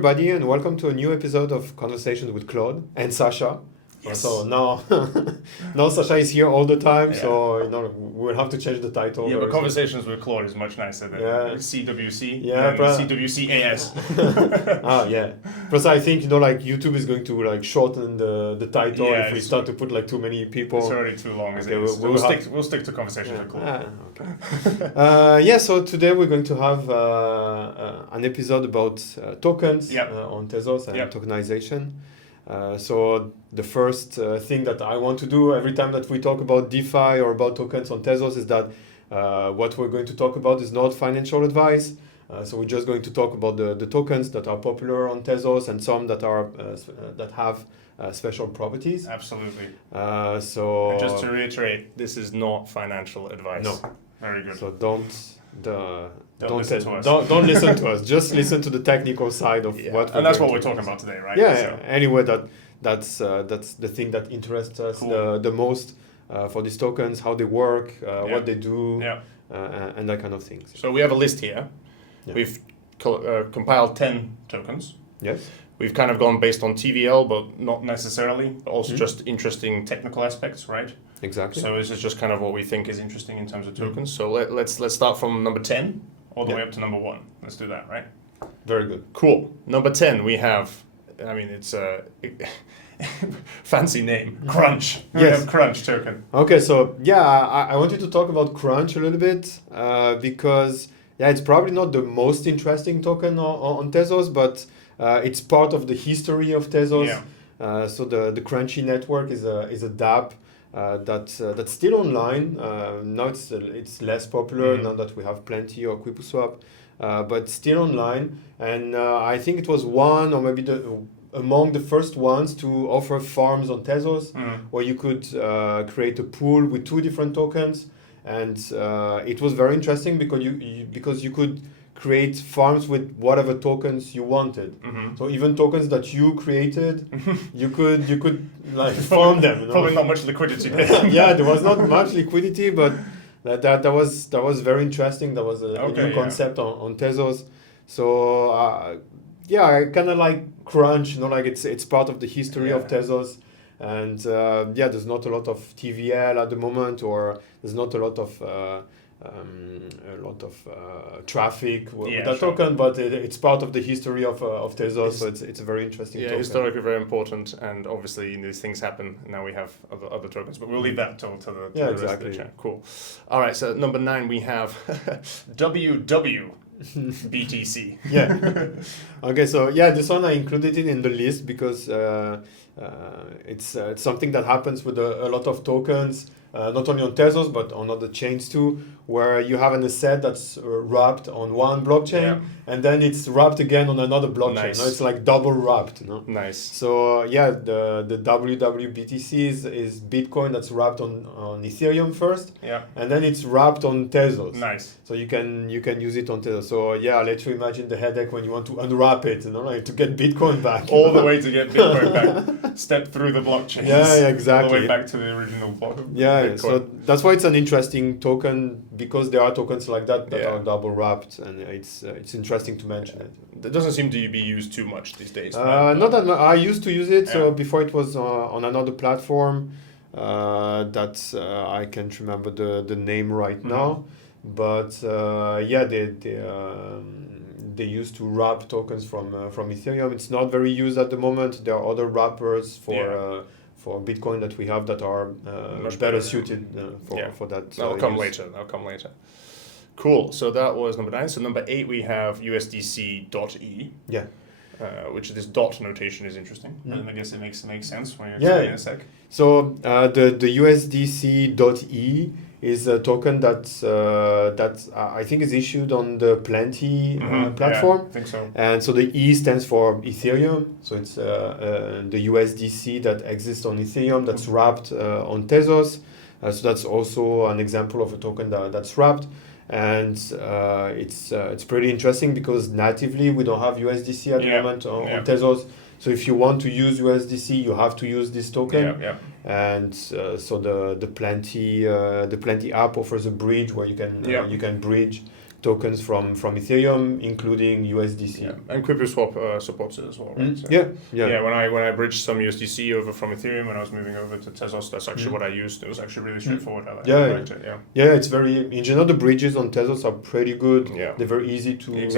everybody, and welcome to a new episode of Conversations with Claude and Sasha. Yes. So now Sasha is here all the time, so we'll have to change the title. Yeah, but Conversations with Claude is much nicer than CWC. Yeah, CWCAS. Yeah. Plus, I think YouTube is going to shorten the title if we start to put too many people. It's already too long as it is. We'll stick to Conversations with Claude. Okay. So today we're going to have an episode about tokens on Tezos and tokenization. So the first thing that I want to do every time that we talk about DeFi or about tokens on Tezos is that what we're going to talk about is not financial advice. So we're just going to talk about the tokens that are popular on Tezos and some that are that have special properties. Absolutely. So and just to reiterate, this is not financial advice. No. Very good. So don't listen to us. Don't listen to us. Just listen to the technical side of what. And that's what we're talking about today, right? Yeah. Anyway, that's the thing that interests us the most for these tokens, how they work, what they do, and that kind of thing. So we have a list here. Yeah. We've compiled 10 tokens. Yes. We've kind of gone based on TVL, but not necessarily. But also just interesting technical aspects, right? Exactly. So this is just kind of what we think is interesting in terms of tokens. So let's start from number 10 all the way up to number 1. Let's do that, right? Very good. Cool. Number 10, we have, it's a fancy name, Crunch. We have Crunch token. Okay, so I wanted to talk about Crunch a little bit because it's probably not the most interesting token on Tezos, but it's part of the history of Tezos. Yeah. So the Crunchy network is a dApp that's still online. Now it's less popular now that we have Plenty or Quipu Swap, but still online. And I think it was one or maybe among the first ones to offer farms on Tezos, where you could create a pool with 2 different tokens, and it was very interesting because you could create farms with whatever tokens you wanted. So even tokens that you created, you could farm them. Probably not much liquidity. There was not much liquidity, but that was very interesting. That was a new concept on Tezos. So I kind of like Crunch. It's part of the history of Tezos. And there's not a lot of TVL at the moment, or there's not a lot of traffic with that token, but it's part of the history of Tezos, so it's a very interesting token. Historically very important, and obviously these things happen. Now we have other tokens, but we'll leave that to the rest of the chat. Cool. All right, so number 9 we have wWBTC. Okay, so this one I included it in the list because it's something that happens with a lot of tokens. Not only on Tezos, but on other chains too, where you have an asset that's wrapped on one blockchain, and then it's wrapped again on another blockchain. Nice. No? It's like double wrapped. No? Nice. So the wWBTC is Bitcoin that's wrapped on Ethereum first, and then it's wrapped on Tezos. Nice. So you can use it on Tezos. So I'll let you imagine the headache when you want to unwrap it, to get Bitcoin back. All the way to get Bitcoin back. Step through the blockchains. Exactly. All the way back to the original block. Bitcoin. So that's why it's an interesting token, because there are tokens like that are double wrapped, and it's interesting to mention it. That doesn't seem to be used too much these days. Not that much. I used to use it. So before it was on another platform that I can't remember the name right now, but they used to wrap tokens from Ethereum. It's not very used at the moment. There are other wrappers for Bitcoin that we have that are much better suited for that. That'll come later. Cool. So that was number 9. So number 8 we have USDC.e. Which this dot notation is interesting. And I guess it makes sense when you're explaining in a sec. So the USDC.e is a token that I think is issued on the Plenty platform. I think so. And so the E stands for Ethereum. So it's the USDC that exists on Ethereum that's wrapped on Tezos. So that's also an example of a token that's wrapped. And it's pretty interesting because natively we don't have USDC at the moment on Tezos. So if you want to use USDC, you have to use this token. And so the Plenty app offers a bridge where you can bridge tokens from Ethereum, including USDC. Yeah, and Quipu Swap supports it as well, right? So Yeah. When I bridged some USDC over from Ethereum when I was moving over to Tezos, that's actually what I used. It was actually really straightforward how I backed it. Yeah, it's very, in general, the bridges on Tezos are pretty good. Yeah. They're very easy to use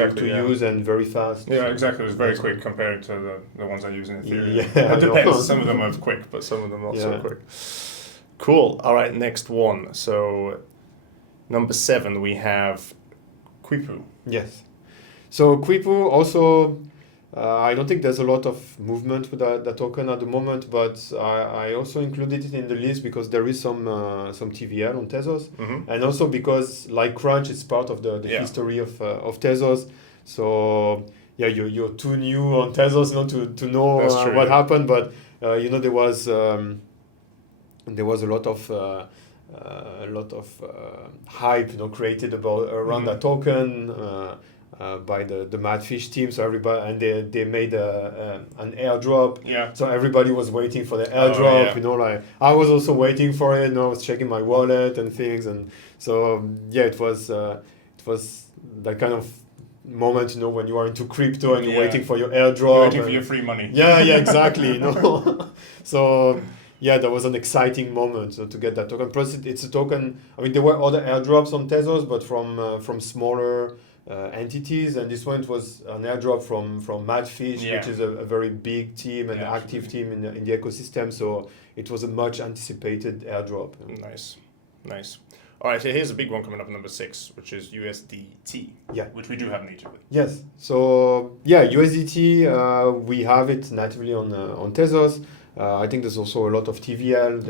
and very fast. Yeah, exactly. It was very quick compared to the ones I use in Ethereum. Yeah, it depends. Some of them are quick, but some of them not so quick. Cool. All right, next one. So number 7, we have Quipu. Yes. So Quipu also, I don't think there's a lot of movement with that token at the moment, but I also included it in the list because there is some TVL on Tezos, and also because like Crunch, it's part of the history of Tezos. So yeah, you're too new on Tezos not to know what happened, but there was a lot of hype created around that token by the Madfish team. So everybody, and they made an airdrop. Yeah. So everybody was waiting for the airdrop. Like I was also waiting for it. I was checking my wallet and things, and so it was that kind of moment, when you are into crypto and you're waiting for your airdrop. You're waiting for your free money. Yeah, exactly. So yeah, that was an exciting moment to get that token. Plus, it's a token. I mean, there were other airdrops on Tezos, but from smaller entities, and this one was an airdrop from Madfish, which is a very big team and active team in the ecosystem. So it was a much anticipated airdrop. Nice. All right, so here's a big one coming up, number 6, which is USDT. Yeah. Which we do have natively. Yes. So yeah, USDT, we have it natively on Tezos. I think there's also a lot of TVL.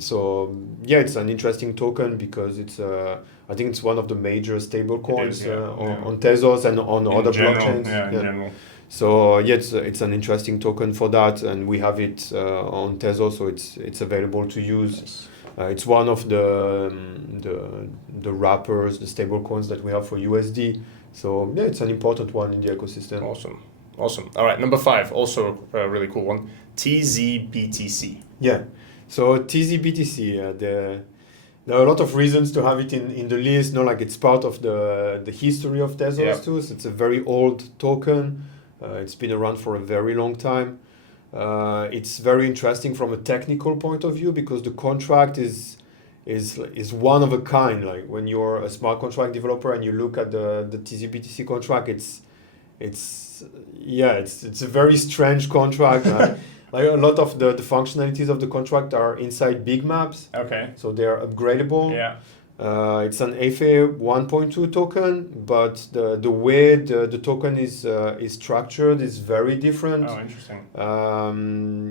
So yeah, it's an interesting token because it's I think it's one of the major stable coins on Tezos and on other blockchains. In general. So yeah, it's an interesting token for that, and we have it on Tezos, so it's available to use. Nice. It's one of the wrappers, the stable coins that we have for USD. So yeah, it's an important one in the ecosystem. Awesome. All right, number 5, also a really cool one, tzBTC. Yeah. So tzBTC, there are a lot of reasons to have it in the list. Like it's part of the history of Tezos too. So it's a very old token. It's been around for a very long time. It's very interesting from a technical point of view because the contract is one of a kind. Like when you're a smart contract developer and you look at the tzBTC contract, it's a very strange contract. Like a lot of the functionalities of the contract are inside big maps. Okay. So they are upgradable. Yeah. It's an FA 1.2 token, but the way the token is structured is very different. Oh, interesting.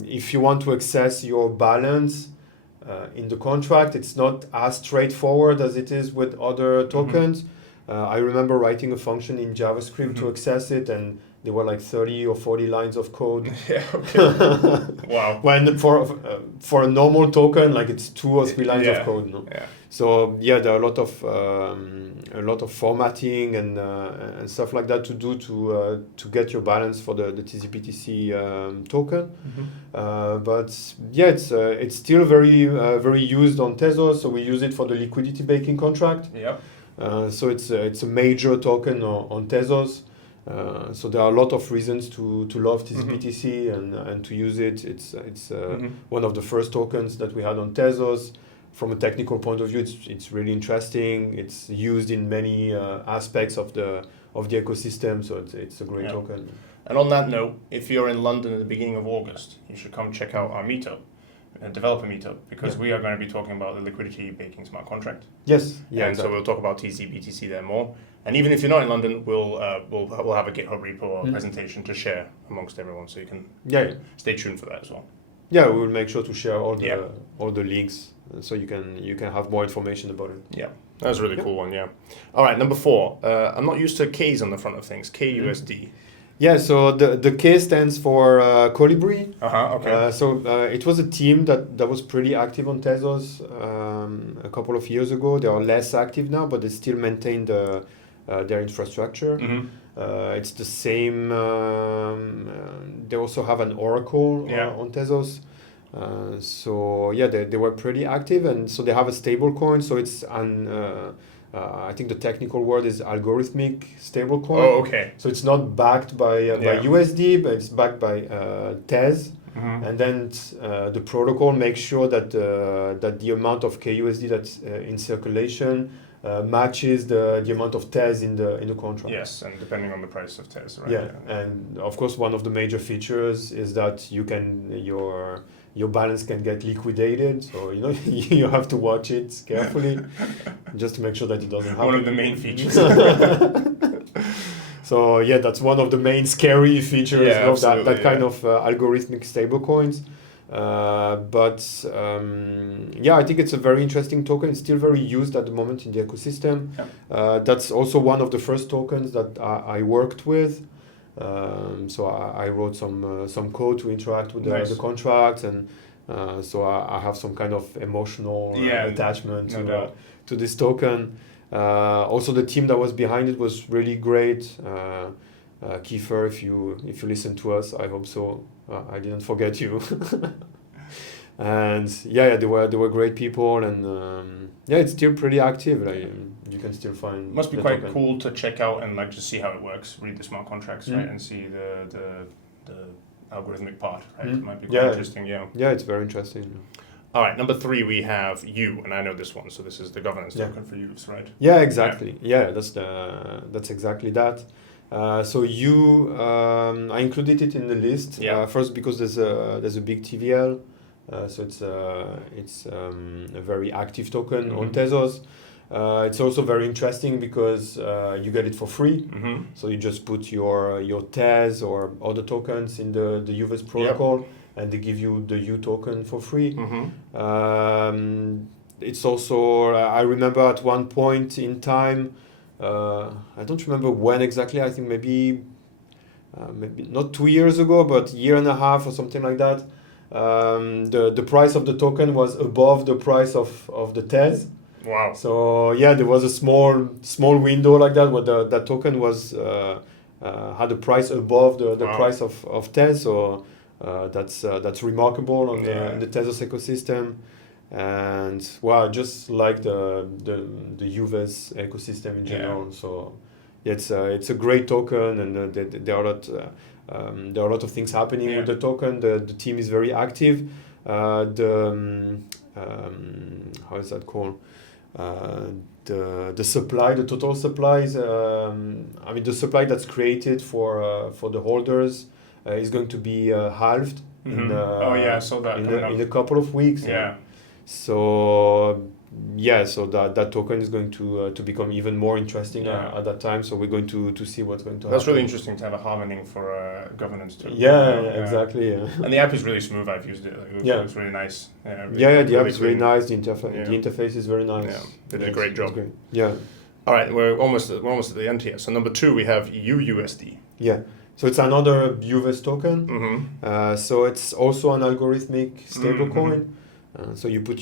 If you want to access your balance in the contract, it's not as straightforward as it is with other tokens. I remember writing a function in JavaScript to access it, and there were like 30 or 40 lines of code. Yeah, okay. Wow. When for a normal token, like it's 2 or 3 lines of code. No? Yeah. So yeah, there are a lot of formatting and stuff like that to do to get your balance for the tzBTC token. But yeah, it's still very used on Tezos. So we use it for the liquidity baking contract. Yep. So it's a major token on Tezos. So there are a lot of reasons to love tzBTC and to use it. It's one of the first tokens that we had on Tezos. From a technical point of view, it's really interesting. It's used in many aspects of the ecosystem, so it's a great token. And on that note, if you're in London at the beginning of August, you should come check out our meetup, developer meetup, because we are going to be talking about the liquidity baking smart contract. Yes. Yeah. And so we'll talk about tzBTC there more. And even if you're not in London, we'll have a GitHub repo or presentation to share amongst everyone, so you can stay tuned for that as well. Yeah, we will make sure to share all the links so you can have more information about it. Yeah, that was a really cool one. Yeah. All right, number 4. I'm not used to K's on the front of things. kUSD. Yeah, so the K stands for Colibri. Okay. So it was a team that was pretty active on Tezos a couple of years ago. They are less active now, but they still maintain their infrastructure. It's the same. They also have an Oracle on Tezos. So yeah, they were pretty active, and so they have a stable coin. So it's I think the technical word is algorithmic stablecoin. Oh, okay. So it's not backed by USD, but it's backed by Tez. And then the protocol makes sure that the amount of kUSD that's in circulation matches the amount of Tez in the contract. Yes, and depending on the price of Tez, right? Yeah, and of course one of the major features is that your balance can get liquidated. So you have to watch it carefully, just to make sure that it doesn't happen. One of the main features. So yeah, that's one of the main scary features of that kind of algorithmic stablecoins. But I think it's a very interesting token. It's still very used at the moment in the ecosystem. That's also one of the first tokens that I worked with. So I wrote some code to interact with the contracts, and so I have some kind of emotional attachment to this token. Also, the team that was behind it was really great. Kiefer, if you listen to us, I hope so. I didn't forget you. And they were great people, and it's still pretty active. Like, you can still find. Must be quite cool to check out and just see how it works. Read the smart contracts, right, and see the algorithmic part. Right, it might be quite interesting. Yeah, it's very interesting. All right, number 3 we have U, and I know this one. So this is the governance token for U's, right? Yeah, exactly. Yeah, that's exactly that. So U, I included it in the list. First because there's a big TVL. So it's a very active token on Tezos. It's also very interesting because you get it for free. So you just put your Tez or other tokens in the UVS protocol, and they give you the U token for free. It's also, I remember at one point in time, I don't remember when exactly, I think maybe not 2 years ago, but a year and a half or something like that. The price of the token was above the price of the Tez. Wow. So there was a small window like that where that token was had a price above the price of Tez. So that's remarkable in the Tezos ecosystem. And I just like the UVS ecosystem in general. So it's a great token, and there are a lot of things happening with the token. The team is very active. How is that called? The supply, the total supply is, the supply that's created for the holders is going to be halved. I saw that in a couple of weeks. So that token is going to become even more interesting at that time. So we're going to see what's going to happen. That's really interesting to have a halving for governance too. Exactly. Yeah. And the app is really smooth. I've used it. It looks really nice. The app is really nice. The interface is very nice. Yeah, they did a great job. Great. Yeah. All right, we're almost at the end here. So number 2, we have uUSD. Yeah. So it's another UVS token. So it's also an algorithmic stablecoin. So you put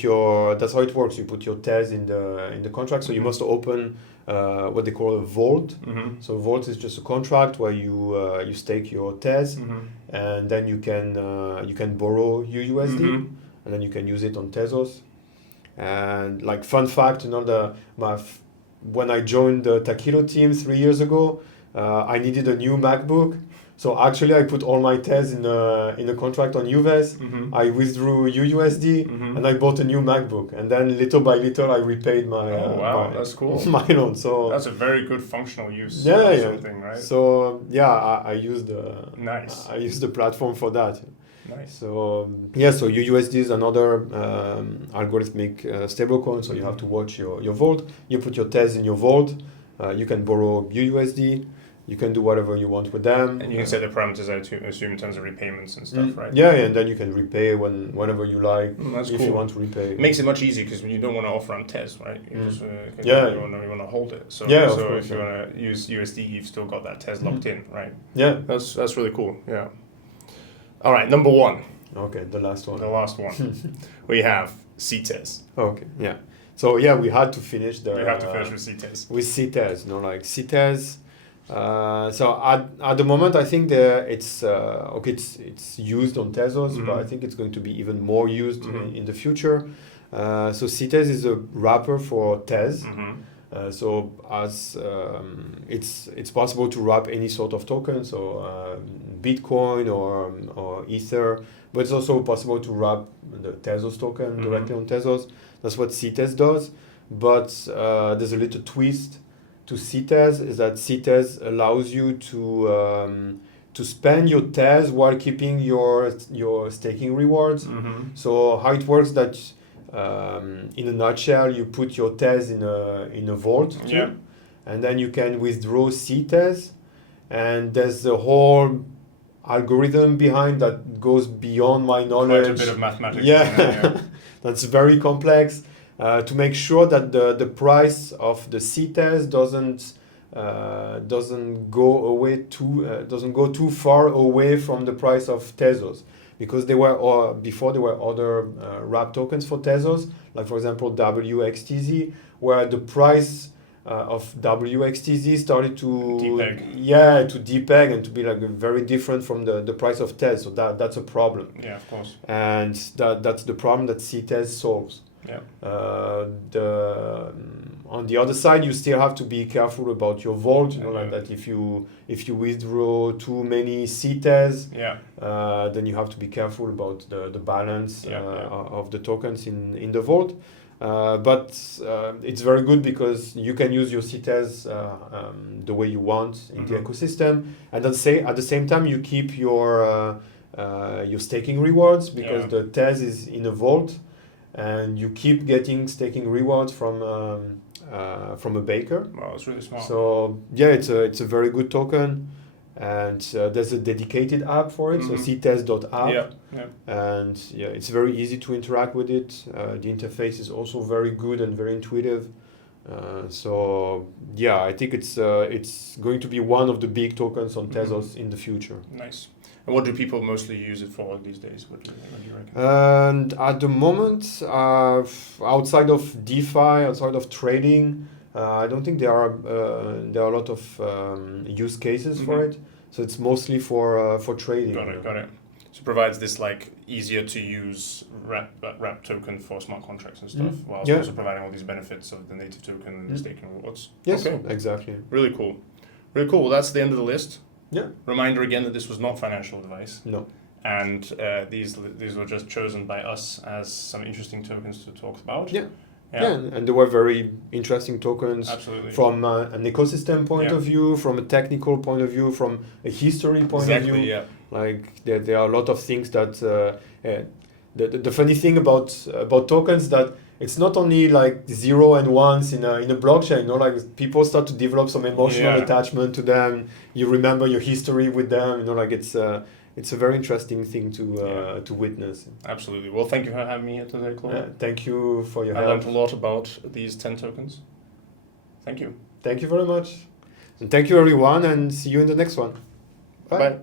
that's how it works. You put your Tez in the contract. So you must open what they call a vault. So vault is just a contract where you stake your Tez, and then you can borrow uUSD, and then you can use it on Tezos. And like fun fact, when I joined the Taquilo team 3 years ago, I needed a new MacBook. So actually, I put all my Tez in a contract on UVS. I withdrew uUSD, and I bought a new MacBook. And then little by little, I repaid my that's cool. my loan. So that's a very good functional use. Of something, right? So I used I used the platform for that. Nice. So so uUSD is another algorithmic stablecoin. So you have to watch your vault. You put your Tez in your vault. You can borrow uUSD. You can do whatever you want with them. And you can set the parameters out to assume in terms of repayments and stuff, right? Yeah, and then you can repay whenever you like, that's if cool. you want to repay. It makes it much easier because you don't want to offer on Tez, right? You just you want to hold it. So, if you want to use USD, you've still got that Tez locked in, right? Yeah. That's really cool, yeah. All right, number 1. Okay, the last one. The last one. We have Ctez. Okay, yeah. So we had to finish We have to finish with Ctez. With Ctez, Ctez. So at the moment, I think it's used on Tezos, but I think it's going to be even more used in the future. So Ctez is a wrapper for Tez. So as it's possible to wrap any sort of token, so Bitcoin or Ether, but it's also possible to wrap the Tezos token directly on Tezos. That's what Ctez does. But there's a little twist to Ctez, is that Ctez allows you to spend your Tez while keeping your staking rewards. So how it works that in a nutshell, you put your Tez in a vault, and then you can withdraw Ctez, and there's a whole algorithm behind that goes beyond my knowledge. Quite a bit of mathematics. Yeah, that's very complex. To make sure that the price of the Ctez doesn't go too far away from the price of Tezos, because before there were other wrap tokens for Tezos, like for example wXTZ, where the price of wXTZ started to depeg and to be like very different from the price of Tez. So that's a problem. Yeah, of course. And that's the problem that Ctez solves. Yeah. On the other side, you still have to be careful about your vault. Like that if you withdraw too many Ctez, then you have to be careful about the balance of the tokens in the vault. But it's very good because you can use your Ctez the way you want in the ecosystem, and at the same time you keep your staking rewards, because the Tez is in a vault. And you keep getting staking rewards from a baker. Wow, that's really smart. So yeah, it's a very good token, and there's a dedicated app for it. So Ctez.app. And it's very easy to interact with it. The interface is also very good and very intuitive. So yeah, I think it's going to be one of the big tokens on Tezos in the future. Nice. And what do people mostly use it for these days? What do you reckon? And at the moment, outside of DeFi, outside of trading, I don't think there are a lot of use cases for it. So it's mostly for trading. Got it. So it provides this like easier to use wrap token for smart contracts and stuff, while also providing all these benefits of the native token and the staking rewards. Yes, exactly. Really cool. Well, that's the end of the list. Yeah. Reminder again that this was not financial advice. No. And these were just chosen by us as some interesting tokens to talk about. Yeah, and they were very interesting tokens. Absolutely. From an ecosystem point of view, from a technical point of view, from a history point of view. Yeah. Like there are a lot of things that the funny thing about tokens that it's not only like 0 and 1s in a blockchain. Like people start to develop some emotional attachment to them. You remember your history with them. Like it's a very interesting thing to witness. Absolutely. Well, thank you for having me here today, Claude. Thank you for your help. I learned a lot about these 10 tokens. Thank you. Thank you very much. And thank you, everyone, and see you in the next one. Bye. Bye.